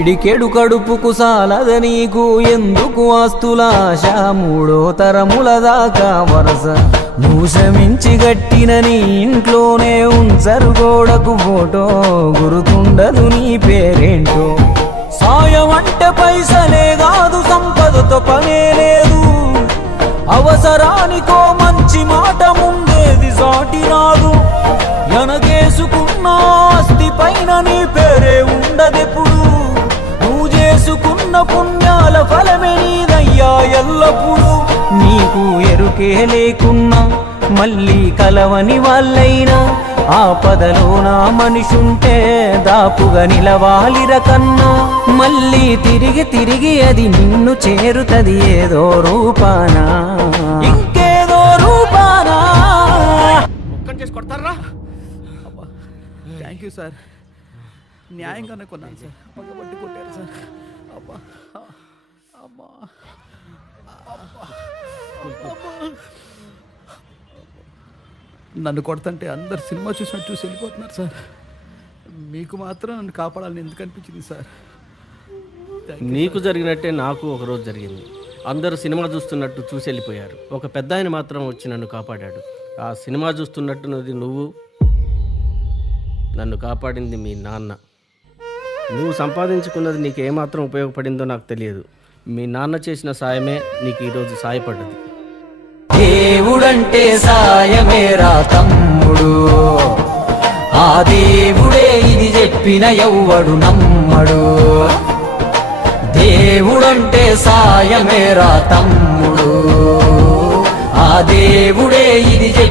పిడికెడు కడుపుకు సాలద నీకు. ఎందుకు ఆస్తులాశ? మూడో తరముల దాకా వరస. మూషమించి గట్టిన నీ ఇంట్లోనే ఉంచరు గోడకు ఫోటో. గుర్తుండదు నీ పేరేంటో. సాయం అంటే పైసలే కాదు సంపదతో పనే లేదు. అవసరానికో మంచి మాట ముందేది సాటి రాదు ఎనగేసుకున్న ఆస్తి పైన నీ పేరే ఉండదెప్పుడు. నువ్వు పుణ్యాల ఫలమే నీదయ్యా ఎల్లప్పుడు. నీకు ఎరుకే లేకున్నా మళ్ళీ కలవని వాళ్ళైనా ఆపదలో నా మనిషుంటే దాపుగా నిలవాలిర కన్నా. మళ్ళీ తిరిగి తిరిగి అది నిన్ను చేరుతది ఏదో రూపానా. ఇంకేదో రూపానా. చేసి కొడతారా? Thank you sir. న్యాయంగానే కొన్నాను సార్. పక్కబట్టి కొట్టారు సార్. అబ్బా నన్ను కొడతంటే అందరు సినిమా చూసినట్టు చూసి వెళ్ళిపోతున్నారు సార్. మీకు మాత్రం నన్ను కాపాడాలని ఎందుకు అనిపించింది సార్? నీకు జరిగినట్టే నాకు ఒకరోజు జరిగింది. అందరూ సినిమా చూస్తున్నట్టు చూసి వెళ్ళిపోయారు. ఒక పెద్ద ఆయన మాత్రం వచ్చి నన్ను కాపాడాడు. ఆ సినిమా చూస్తున్నట్టున్నది నువ్వు. నన్ను కాపాడింది మీ నాన్న. నువ్వు సంపాదించుకున్నది నీకు ఏమాత్రం ఉపయోగపడిందో నాకు తెలియదు. మీ నాన్న చేసిన సాయమే నీకు ఈరోజు సాయపడ్డది. దేవుడంటే సాయమేరా తమ్ముడు. ఆ దేవుడే ఇది చెప్పిన ఎవ్వడు నమ్మడు. దేవుడంటే సాయమేరా తమ్ముడు. ఆ దేవుడే ఇది